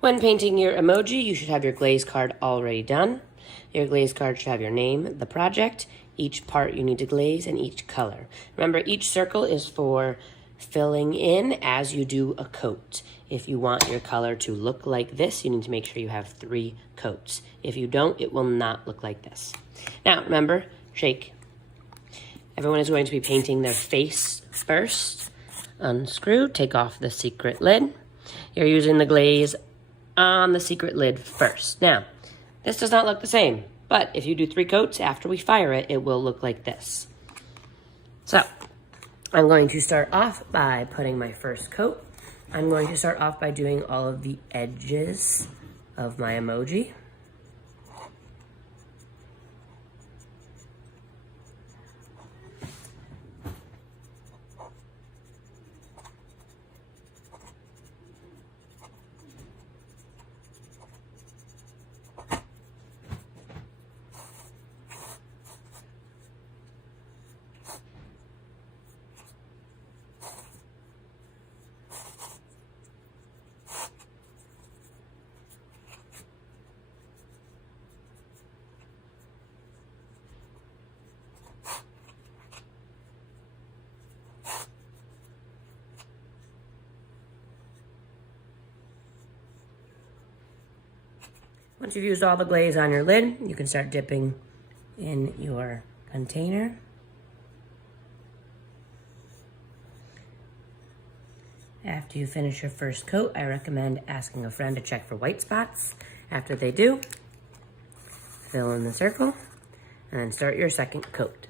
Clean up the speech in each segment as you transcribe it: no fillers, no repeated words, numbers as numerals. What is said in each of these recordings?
When painting your emoji, you should have your glaze card already done. Your glaze card should have your name, the project, each part you need to glaze, and each color. Remember, each circle is for filling in as you do a coat. If you want your color to look like this, you need to make sure you have 3 coats. If you don't, it will not look like this. Now, remember, shake. Everyone is going to be painting their face first. Unscrew, take off the secret lid. You're using the glaze on the secret lid first. Now, this does not look the same, but if you do 3 coats after we fire it, it will look like this. So, I'm going to start off by putting my first coat. I'm going to start off by doing all of the edges of my emoji. Once you've used all the glaze on your lid, you can start dipping in your container. After you finish your first coat, I recommend asking a friend to check for white spots. After they do, fill in the circle and then start your second coat.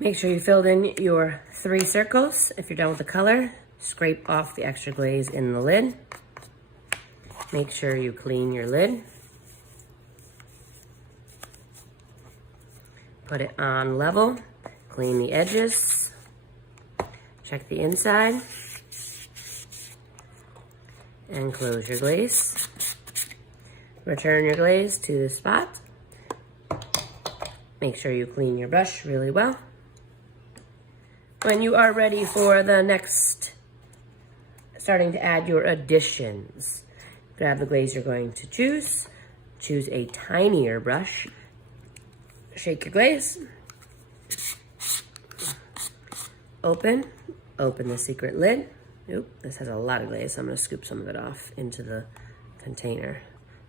Make sure you filled in your 3 circles. If you're done with the color, scrape off the extra glaze in the lid. Make sure you clean your lid. Put it on level. Clean the edges. Check the inside. And close your glaze. Return your glaze to the spot. Make sure you clean your brush really well. When you are ready for the next, starting to add your additions, grab the glaze you're going to choose. Choose a tinier brush. Shake your glaze. Open the secret lid. Oop, this has a lot of glaze, so I'm going to scoop some of it off into the container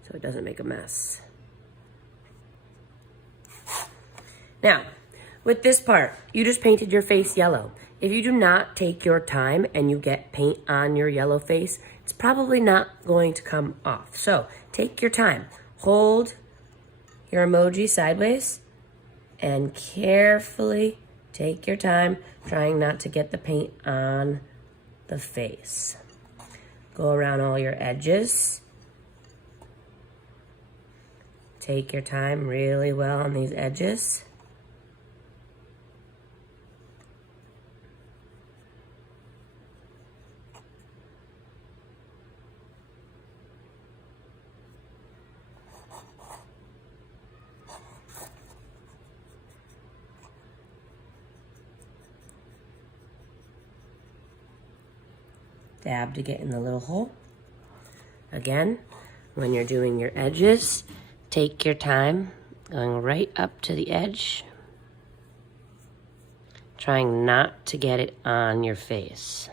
so it doesn't make a mess. Now, with this part, you just painted your face yellow. If you do not take your time and you get paint on your yellow face, it's probably not going to come off. So take your time. Hold your emoji sideways and carefully take your time, trying not to get the paint on the face. Go around all your edges. Take your time really well on these edges. Dab to get in the little hole. Again, when you're doing your edges, take your time, going right up to the edge, trying not to get it on your face.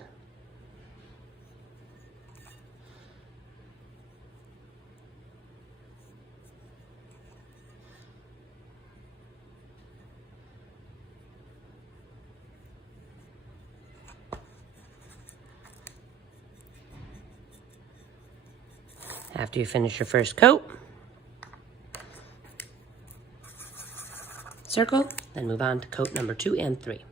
After you finish your first coat, circle, then move on to coat number 2 and 3.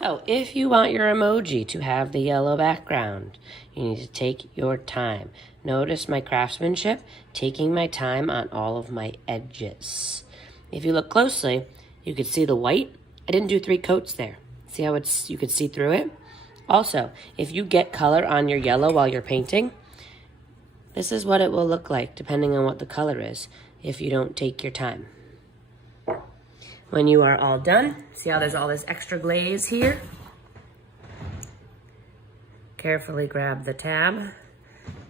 So if you want your emoji to have the yellow background, you need to take your time. Notice my craftsmanship, taking my time on all of my edges. If you look closely, you can see the white. I didn't do 3 coats there. See how you could see through it? Also, if you get color on your yellow while you're painting, this is what it will look like depending on what the color is if you don't take your time. When you are all done, see how there's all this extra glaze here? Carefully grab the tab,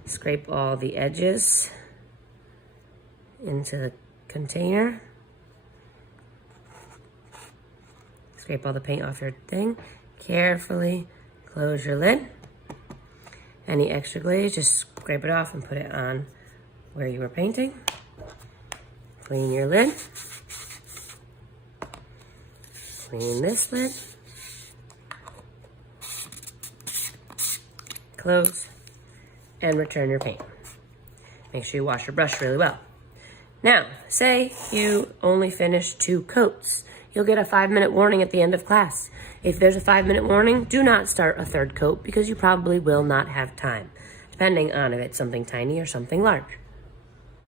scrape all the edges into the container. Scrape all the paint off your thing. Carefully close your lid. Any extra glaze, just scrape it off and put it on where you were painting. Clean your lid. Clean this lid. Close and return your paint. Make sure you wash your brush really well. Now, say you only finish 2 coats. You'll get a 5-minute warning at the end of class. If there's a 5-minute warning, do not start a 3rd coat because you probably will not have time, depending on if it's something tiny or something large.